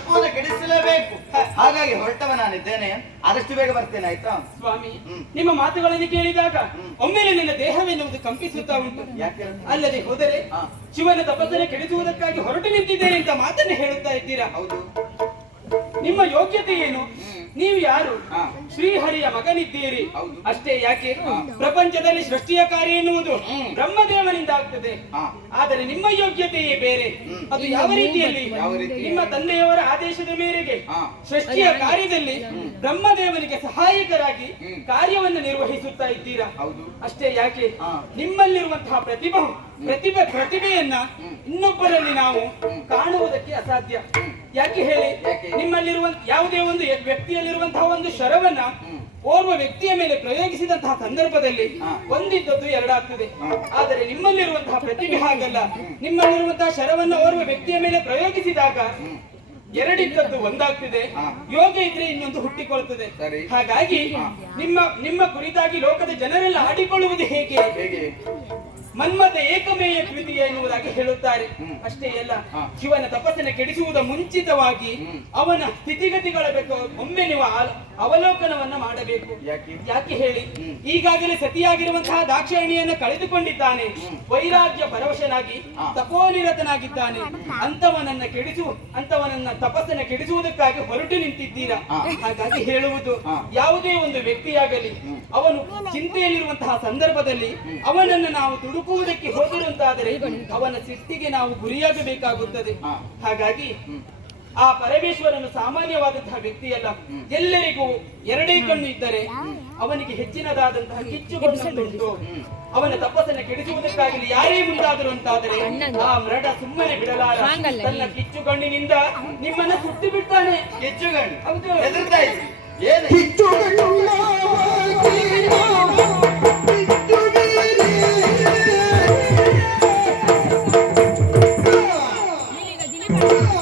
ತಪ್ಪವನ್ನು ಕೆಡಿಸಲೇಬೇಕು. ಹಾಗಾಗಿ ಹೊರಟವ ನಾನಿದ್ದೇನೆ. ಆದಷ್ಟು ಬೇಗ ಬರ್ತೇನೆ ಆಯ್ತಾ? ಸ್ವಾಮಿ ನಿಮ್ಮ ಮಾತುಗಳನ್ನು ಕೇಳಿದಾಗ. ಒಮ್ಮೆಲೆ ನಿನ್ನ ದೇಹವೆನ್ನುವುದು ಕಂಪಿಸುತ್ತಾ ಉಂಟು. ಯಾಕೆ ಅಲ್ಲದೆ ಹೋದರೆ. ಶಿವನ ತಪಸ್ಸನ್ನು ಕೆಡಿಸುವುದಕ್ಕಾಗಿ ಹೊರಟು ನಿಂತಿದ್ದೇನೆ ಅಂತ ಮಾತನ್ನು ಹೇಳುತ್ತಾ ಇದ್ದೀರಾ? ಹೌದು. ನಿಮ್ಮ ಯೋಗ್ಯತೆ ಏನು. ನೀವು ಯಾರು. ಶ್ರೀಹರಿಯ ಮಗನಿದ್ದೀರಿ. ಅಷ್ಟೇ ಯಾಕೆ? ಪ್ರಪಂಚದಲ್ಲಿ ಸೃಷ್ಟಿಯ ಕಾರ್ಯ ಎನ್ನುವುದು ಬ್ರಹ್ಮದೇವನಿಂದ ಆಗ್ತದೆ. ಆದರೆ ನಿಮ್ಮ ಯೋಗ್ಯತೆಯೇ ಬೇರೆ. ಅದು ಯಾವ ರೀತಿಯಲ್ಲಿ? ನಿಮ್ಮ ತಂದೆಯವರ ಆದೇಶದ ಮೇರೆಗೆ. ಸೃಷ್ಟಿಯ ಕಾರ್ಯದಲ್ಲಿ ಬ್ರಹ್ಮದೇವನಿಗೆ ಸಹಾಯಕರಾಗಿ. ಕಾರ್ಯವನ್ನು ನಿರ್ವಹಿಸುತ್ತಾ ಇದ್ದೀರಾ? ಹೌದು. ಅಷ್ಟೇ ಯಾಕೆ. ನಿಮ್ಮಲ್ಲಿರುವಂತಹ ಪ್ರತಿಭೆ ಪ್ರತಿಭೆ ಪ್ರತಿಭೆಯನ್ನ ಇನ್ನೊಬ್ಬರಲ್ಲಿ ನಾವು ಕಾಣುವುದಕ್ಕೆ ಅಸಾಧ್ಯ. ಯಾಕೆ ಹೇಳಿ? ನಿಮ್ಮಲ್ಲಿರುವ ಯಾವುದೇ ಒಂದು ವ್ಯಕ್ತಿಯಲ್ಲಿರುವಂತಹ ಒಂದು ಶರವನ್ನ. ಓರ್ವ ವ್ಯಕ್ತಿಯ ಮೇಲೆ ಪ್ರಯೋಗಿಸಿದಂತಹ ಸಂದರ್ಭದಲ್ಲಿ. ಒಂದಿದ್ದದ್ದು ಎರಡಾಗ್ತದೆ. ಆದರೆ ನಿಮ್ಮಲ್ಲಿರುವಂತಹ ಪ್ರತಿಭೆ ಹಾಗಲ್ಲ. ನಿಮ್ಮಲ್ಲಿರುವಂತಹ ಶರವನ್ನ ಓರ್ವ ವ್ಯಕ್ತಿಯ ಮೇಲೆ ಪ್ರಯೋಗಿಸಿದಾಗ ಎರಡಿದ್ದದ್ದು ಒಂದಾಗ್ತಿದೆ. ಯೋಗ ಇದ್ರೆ ಇನ್ನೊಂದು ಹುಟ್ಟಿಕೊಳ್ಳುತ್ತದೆ ಹಾಗಾಗಿ ನಿಮ್ಮ ನಿಮ್ಮ ಕುರಿತಾಗಿ ಲೋಕದ ಜನರೆಲ್ಲ ಆಡಿಕೊಳ್ಳುವುದು ಹೇಗೆ? ಮನ್ಮದ ಏಕಮೇಯ ದ್ವಿತೀಯ ಎನ್ನುವುದಾಗಿ ಹೇಳುತ್ತಾರೆ. ಅಷ್ಟೇ ಅಲ್ಲ. ಶಿವನ ತಪಸ್ಸನ್ನು ಕೆಡಿಸುವುದ ಮುಂಚಿತವಾಗಿ ಅವನ ಸ್ಥಿತಿಗತಿಗಳ ಬೇಕು ಒಮ್ಮೆ ನೀವು ಅವಲೋಕನವನ್ನ ಮಾಡಬೇಕು. ಯಾಕೆ? ಯಾಕೆ ಹೇಳಿ? ಈಗಾಗಲೇ ಸತಿಯಾಗಿರುವಂತಹ ದಾಕ್ಷಾಯಣಿಯನ್ನು ಕಳೆದುಕೊಂಡಿದ್ದಾನೆ. ವೈರಾಗ್ಯ ಪರವಶನಾಗಿ ತಪೋನಿರತನಾಗಿದ್ದಾನೆ. ಅಂತವನನ್ನ ಕೆಡಿಸು ಅಂತವನನ್ನ ತಪಸ್ಸನ್ನ ಕೆಡಿಸುವುದಕ್ಕಾಗಿ ಹೊರಟು ನಿಂತಿದ್ದೀರಾ? ಹಾಗಾಗಿ ಹೇಳುವುದು. ಯಾವುದೇ ಒಂದು ವ್ಯಕ್ತಿಯಾಗಲಿ ಅವನು ಚಿಂತೆಯಲ್ಲಿರುವಂತಹ ಸಂದರ್ಭದಲ್ಲಿ ಅವನನ್ನ ನಾವು ತುಡುಕುವುದಕ್ಕೆ ಹೋಗಿರುವಂತಾದರೆ ಅವನ ಸಿಟ್ಟಿಗೆ ನಾವು ಗುರಿಯಾಗಬೇಕಾಗುತ್ತದೆ. ಹಾಗಾಗಿ ಆ ಪರಮೇಶ್ವರನು ಸಾಮಾನ್ಯವಾದಂತಹ ವ್ಯಕ್ತಿಯಲ್ಲ. ಎಲ್ಲರಿಗೂ ಎರಡೇ ಕಣ್ಣು ಇದ್ದರೆ ಅವನಿಗೆ ಹೆಚ್ಚಿನದಾದಂತಹ ಕಿಚ್ಚುಗೊಂಡು ಅವನ ತಪಸ್ಸನ್ನು ಕೆಡಿಸುವುದಕ್ಕಾಗಲಿ ಯಾರೇ ಮುಂದಾದರೂ ಅಂತಾದರೆ ಆ ಮರಡ ಸುಮ್ಮನೆ ಬಿಡಲಾರ. ತನ್ನ ಕಿಚ್ಚು ಕಣ್ಣಿನಿಂದ ನಿಮ್ಮನ್ನ ಸುಟ್ಟು ಬಿಡ್ತಾನೆ ಕಿಚ್ಚು ಕಣ್ಣು Oh!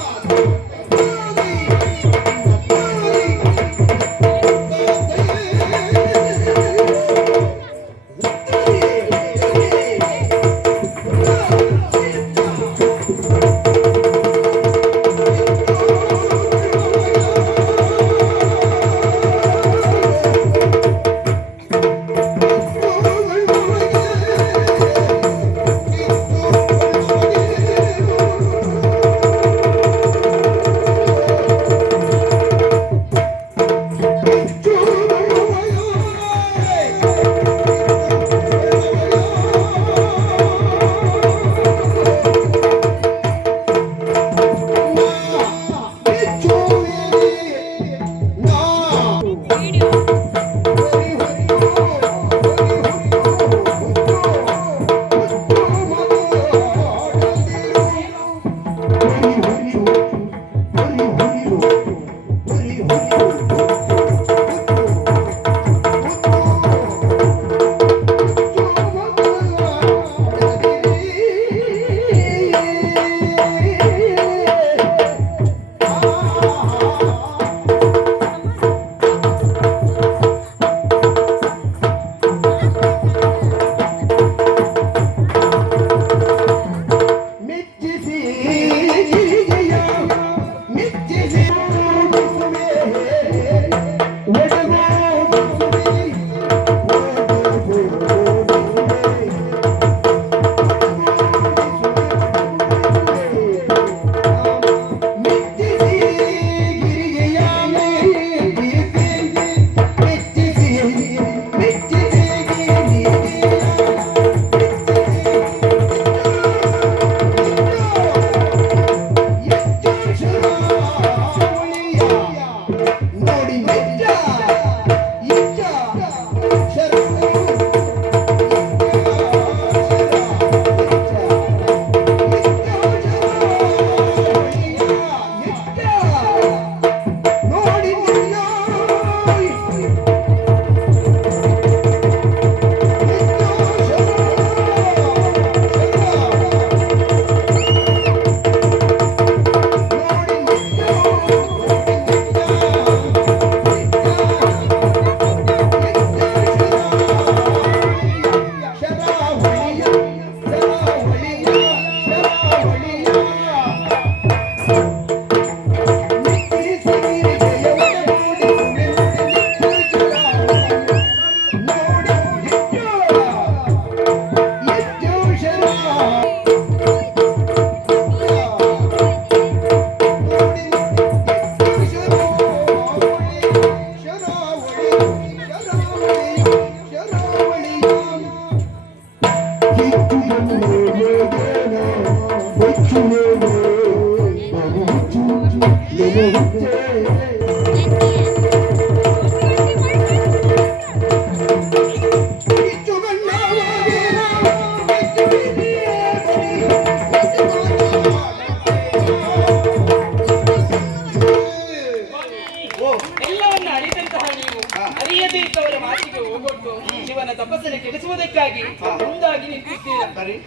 ಮಾತಿಗೆ ಹೋಗೊಟ್ಟು ಇವನ ತಪಸ್ಸನ್ನು ಕೆಡಿಸುವುದಕ್ಕಾಗಿ. ಮುಂದಾಗಿ ನಿಂತಿದ್ದೀರ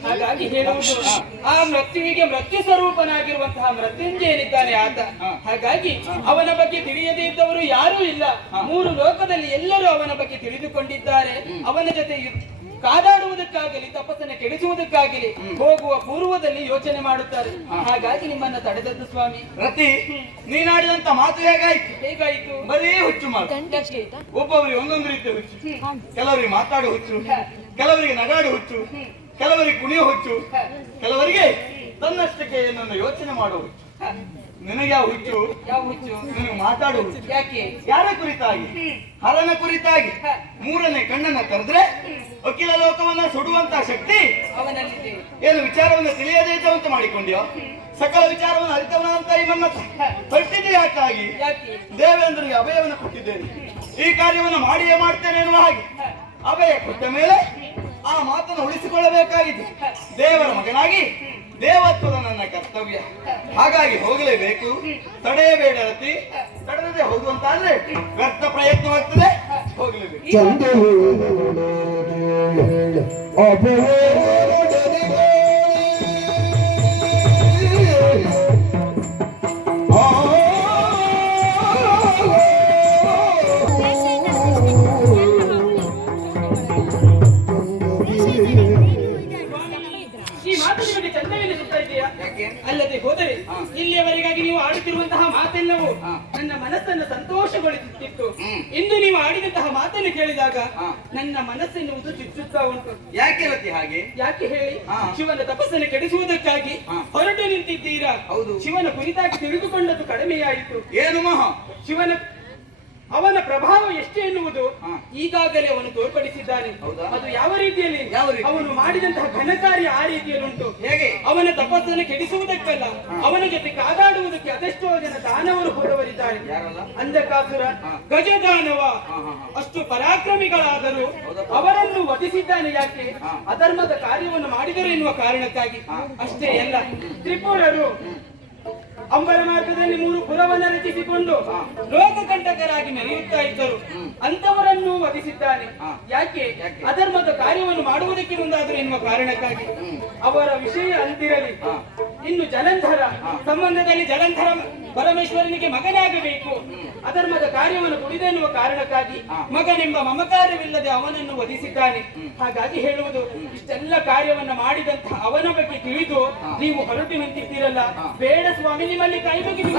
ಹಾಗಾಗಿ ಹೇಳುವುದು. ಆ ಮೃತ್ಯುವಿಗೆ ಮೃತ್ಯು ಸ್ವರೂಪನಾಗಿರುವಂತಹ ಮೃತ್ಯುಂಜಯನಿದ್ದಾನೆ ಆತ ಹಾಗಾಗಿ ಅವನ ಬಗ್ಗೆ ತಿಳಿಯದೇ ಇದ್ದವರು ಯಾರೂ ಇಲ್ಲ. ಮೂರು ಲೋಕದಲ್ಲಿ ಎಲ್ಲರೂ ಅವನ ಬಗ್ಗೆ ತಿಳಿದುಕೊಂಡಿದ್ದಾರೆ ಅವನ ಜೊತೆ ಕಾದಾಡುವುದಕ್ಕಾಗಲಿ ತಪಸ್ಸನ್ನು ಕೆಡಿಸುವುದಕ್ಕಾಗಲಿ ಹೋಗುವ ಪೂರ್ವದಲ್ಲಿ ಯೋಚನೆ ಮಾಡುತ್ತಾರೆ. ಹಾಗಾಗಿ ನಿಮ್ಮನ್ನ ತಡೆದದ್ದು ಸ್ವಾಮಿ. ರತಿ ನೀನಾಡಿದಂತ ಮಾತು ಹೇಗಾಯ್ತು? ಹೇಗಾಯಿತು? ಬರೀ ಹುಚ್ಚು ಮಾತು. ಒಬ್ಬೊಬ್ಬರಿಗೆ ಒಂದೊಂದು ರೀತಿಯ ಹುಚ್ಚು. ಕೆಲವರಿಗೆ ಮಾತಾಡು ಹುಚ್ಚು. ಕೆಲವರಿಗೆ ನಗಾಡು ಹುಚ್ಚು. ಕೆಲವರಿಗೆ ಕುಣಿಯೋ ಹುಚ್ಚು. ಕೆಲವರಿಗೆ ತನ್ನಷ್ಟಕ್ಕೆ ಏನನ್ನು ಯೋಚನೆ ಮಾಡೋ ಹುಚ್ಚು. ನಿನಗೆ ಯಾವ ಹುಚ್ಚು? ಯಾವ ಹುಚ್ಚು? ನಿನಗೆ ಮಾತಾಡು ಹುಚ್ಚು. ಯಾಕೆ? ಯಾರ ಕುರಿತಾಗಿ? ಹರನ ಕುರಿತಾಗಿ? ಮೂರನೇ ಕಣ್ಣನ್ನ ಕರೆದ್ರೆ ಅಖಿಲ ಲೋಕವನ್ನ ಸುಡುವಂತ ಶಕ್ತಿ ಅವನಲ್ಲಿದೆ. ಏನು ವಿಚಾರವನ್ನು ತಿಳಿಯದೇ ಇದ್ದವಂತ ಮಾಡಿಕೊಂಡ್ಯೋ? ಸಕಲ ವಿಚಾರವನ್ನು ಅರಿತವನಂತ ಈ ನನ್ನ ತಟ್ಟಿದ್ದು ಯಾಕಾಗಿ? ಯಾಕೆ? ದೇವೇಂದ್ರನಿಗೆ ಅಭಯವನ್ನು ಕೊಟ್ಟಿದ್ದೇನೆ. ಈ ಕಾರ್ಯವನ್ನು ಮಾಡಿಯೇ ಮಾಡ್ತೇನೆ ಎನ್ನುವ ಹಾಗೆ. ಅಭಯ ಕೊಟ್ಟ ಮೇಲೆ ಆ ಮಾತನ್ನು ಉಳಿಸಿಕೊಳ್ಳಬೇಕಾಗಿದೆ. ದೇವರ ಮಗನಾಗಿ ದೇವತ್ವದ ನನ್ನ ಕರ್ತವ್ಯ. ಹಾಗಾಗಿ ಹೋಗಲೇಬೇಕು. ತಡೆಯಬೇಡ ರತಿ. ತಡೆದೇ ಹೋಗುವಂತಾದ್ರೆ ವ್ಯರ್ಥ ಪ್ರಯತ್ನವಾಗ್ತದೆ ಹೋಗಲೇಬೇಕು. ಮಾತೆಲ್ಲವೂ ನನ್ನ ಮನಸ್ಸನ್ನು ಸಂತೋಷಗೊಳಿಸುತ್ತಿತ್ತು. ಇಂದು ನೀವು ಆಡಿದಂತಹ ಮಾತನ್ನು ಕೇಳಿದಾಗ. ನನ್ನ ಮನಸ್ಸೆನ್ನುವುದು ಚುಚ್ಚುತ್ತಾ ಉಂಟು ಯಾಕೆ ರತಿ ಹಾಗೆ ಯಾಕೆ ಹೇಳಿ. ಶಿವನ ತಪಸ್ಸನ್ನು ಕೆಡಿಸುವುದಕ್ಕಾಗಿ. ಹೊರಟು ನಿಂತಿದ್ದೀರಾ ಹೌದು. ಶಿವನ ಕುರಿತಾಗಿ ತಿಳಿದುಕೊಂಡದ್ದು ಕಡಿಮೆಯಾಯಿತು ಏನು ಮಹಾ ಶಿವನ ಅವನ ಪ್ರಭಾವ ಎಷ್ಟು ಎನ್ನುವುದು ಈಗಾಗಲೇ ಅವನು ತೋರ್ಪಡಿಸಿದ್ದಾನೆ? ಅದು ಯಾವ ರೀತಿಯಲ್ಲಿ? ಅವನು ಮಾಡಿದಂತಹ ಘನಕಾರ್ಯ ಆ ರೀತಿಯಲ್ಲಿ ಉಂಟು ಹೇಗೆ? ಅವನ ತಪಸ್ಸನ್ನು ಕೆಡಿಸುವುದಕ್ಕಲ್ಲ ಅವನ ಜೊತೆ ಕಾದಾಡುವುದಕ್ಕೆ ಅದೆಷ್ಟೋ ಜನ ದಾನವರು ಹೊರವರಿದ್ದಾರೆ. ಯಾರಲ್ಲ? ಅಂಧಕಾಸುರ. ಗಜದಾನವ. ಅಷ್ಟು ಪರಾಕ್ರಮಿಗಳಾದರೂ ಅವರನ್ನು ವಧಿಸಿದ್ದಾನೆ ಯಾಕೆ? ಅಧರ್ಮದ ಕಾರ್ಯವನ್ನು ಮಾಡಿದರು ಎನ್ನುವ ಕಾರಣಕ್ಕಾಗಿ ಅಷ್ಟೇ ಅಲ್ಲ. ತ್ರಿಪುರರು ಅಂಬರ ಮಾರ್ಗದಲ್ಲಿ ಮೂರು ಪುರವನ್ನು ರಚಿಸಿಕೊಂಡು ಲೋಕಕಂಟಕರಾಗಿ ಮೆರೆಯುತ್ತಾ ಇದ್ದರು. ಅಂತವರನ್ನು ವಧಿಸಿದ್ದಾನೆ. ಯಾಕೆ? ಅಧರ್ಮದ ಕಾರ್ಯವನ್ನು ಮಾಡುವುದಕ್ಕೆ ಮುಂದಾದರು ಎನ್ನುವ ಕಾರಣಕ್ಕಾಗಿ. ಅವರ ವಿಷಯ ಅಂತಿರಲಿ. ಇನ್ನು ಜಲಂಧರ ಸಂಬಂಧದಲ್ಲಿ ಜಲಂಧರ ಪರಮೇಶ್ವರನಿಗೆ ಮಗನಾಗಬೇಕು. ಅಧರ್ಮದ ಕಾರ್ಯವನ್ನು ಕುಡಿದೆನ್ನುವ ಕಾರಣಕ್ಕಾಗಿ ಮಗನೆಂಬ ಮಮಕಾರವಿಲ್ಲದೆ ಅವನನ್ನು ವಧಿಸಿದ್ದಾನೆ. ಹಾಗಾಗಿ ಹೇಳುವುದು ಇಷ್ಟೆಲ್ಲ ಕಾರ್ಯವನ್ನ ಮಾಡಿದಂತಹ ಅವನ ಬಗ್ಗೆ ತಿಳಿದು ನೀವು ಹೊರಟು ನಿಂತಿದ್ದೀರಲ್ಲ. ಬೇಡ ಸ್ವಾಮಿ ನಿಮ್ಮಲ್ಲಿ ಕೈ ಮುಗಿದು